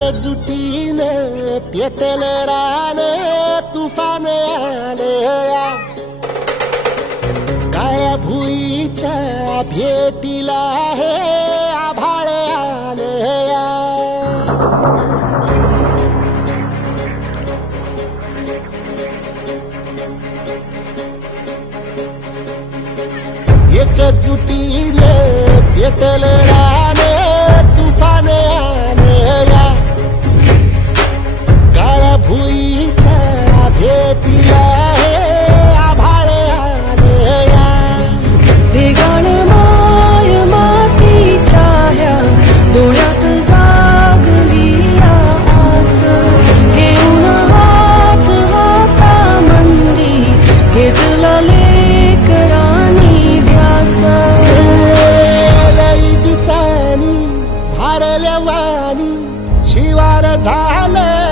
जुटीन पेटल रान तुफान आलया काळ्या भुईच्या भेटीला हे आभाळ आलया एकजुटीन पेटल रान घेतला लेकरानी ध्यास दिसानी वाणी शिवार झालं.